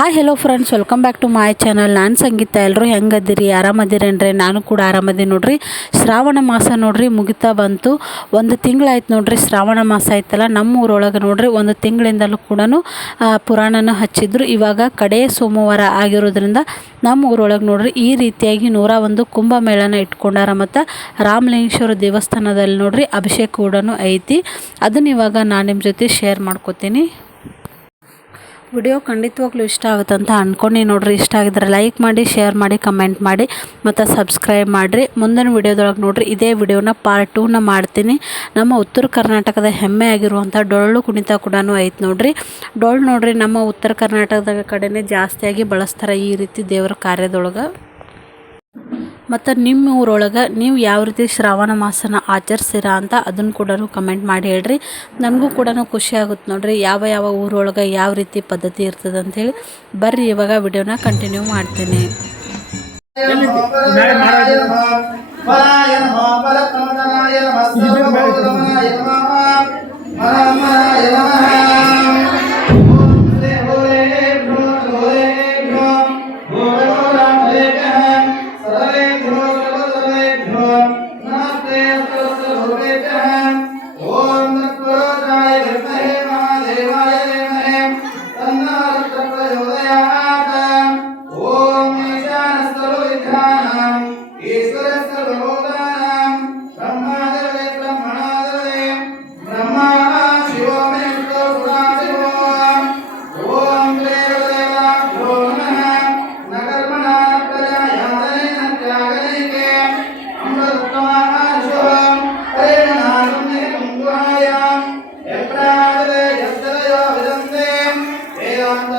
Hi hello friends welcome back to my channel ನಾನು ಸಂಗೀತ. ಎಲ್ಲರೂ ಹೆಂಗದಿರಿ? ಆರಾಮದಿರೇನ್ರಿ ನಾನು ಕೂಡ ಆರಾಮದಿ ನೋಡ್ರಿ. ಶ್ರಾವಣ ಮಾಸ ನೋಡ್ರಿ, ಮುಗಿತಾ ಬಂತು. ಒಂದು ತಿಂಗಳಾಯ್ತು ನೋಡ್ರಿ, ಶ್ರಾವಣ ಮಾಸ ಆಯ್ತಲ್ಲ ನಮ್ಮ ಊರೊಳಗೆ ನೋಡ್ರಿ, ಒಂದು ತಿಂಗಳಿಂದಲೂ ಕೂಡ ಪುರಾಣನ ಹಚ್ಚಿದ್ರು. ಇವಾಗ ಕಡೆಯ ಸೋಮವಾರ ಆಗಿರೋದ್ರಿಂದ ನಮ್ಮ ಊರೊಳಗೆ ನೋಡ್ರಿ, ಈ ರೀತಿಯಾಗಿ ನೂರ ಒಂದು ಕುಂಭಮೇಳನ ಇಟ್ಕೊಂಡಾರ ಮತ್ತು ರಾಮಲಿಂಗೇಶ್ವರ ದೇವಸ್ಥಾನದಲ್ಲಿ ನೋಡ್ರಿ, ಅಭಿಷೇಕ ಕೂಡ ಐತಿ. ಅದನ್ನ ಇವಾಗ ನಾನು ನಿಮ್ಮ ಜೊತೆ ಶೇರ್ ಮಾಡ್ಕೋತೀನಿ. ವಿಡಿಯೋ ಖಂಡಿತವಾಗ್ಲೂ ಇಷ್ಟ ಆಗುತ್ತೆ ಅಂತ ಅಂದ್ಕೊಂಡು ನೋಡ್ರಿ. ಇಷ್ಟ ಆಗಿದ್ರೆ ಲೈಕ್ ಮಾಡಿ ಶೇರ್ ಮಾಡಿ ಕಮೆಂಟ್ ಮಾಡಿ, ಮತ್ತು ಸಬ್ಸ್ಕ್ರೈಬ್ ಮಾಡಿರಿ. ಮುಂದಿನ ವಿಡಿಯೋದೊಳಗೆ ನೋಡ್ರಿ. ಇದೇ ವಿಡಿಯೋನ ಪಾರ್ಟ್ ಟೂನ ಮಾಡ್ತೀನಿ. ನಮ್ಮ ಉತ್ತರ ಕರ್ನಾಟಕದ ಹೆಮ್ಮೆ ಆಗಿರುವಂಥ ಡೊಳ್ಳು ಕುಣಿತ ಕೂಡ ಐತೆ ನೋಡ್ರಿ. ಡೊಳ್ಳು ನೋಡ್ರಿ, ನಮ್ಮ ಉತ್ತರ ಕರ್ನಾಟಕದ ಕಡೆನೇ ಜಾಸ್ತಿಯಾಗಿ ಬಳಸ್ತಾರೆ ಈ ರೀತಿ ದೇವರ ಕಾರ್ಯದೊಳಗೆ. ಮತ್ತು ನಿಮ್ಮ ಊರೊಳಗೆ ನೀವು ಯಾವ ರೀತಿ ಶ್ರಾವಣ ಮಾಸನ ಆಚರಿಸ್ತೀರಾ ಅಂತ ಅದನ್ನು ಕೂಡ ಕಮೆಂಟ್ ಮಾಡಿ ಹೇಳ್ರಿ. ನನಗೂ ಕೂಡ ಖುಷಿ ಆಗುತ್ತೆ ನೋಡ್ರಿ ಯಾವ ಯಾವ ಊರೊಳಗೆ ಯಾವ ರೀತಿ ಪದ್ಧತಿ ಇರ್ತದೆ ಅಂಥೇಳಿ ಬರ್ರಿ ಇವಾಗ ವಿಡಿಯೋನ ಕಂಟಿನ್ಯೂ ಮಾಡ್ತೀನಿ.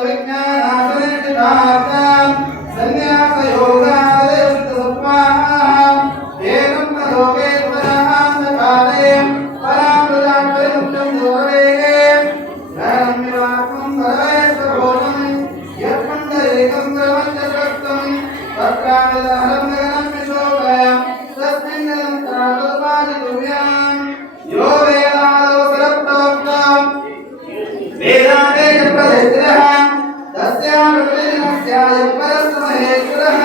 విజ్ఞానాసనటి परस्महेश्वरः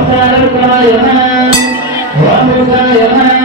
ஓம் சரவண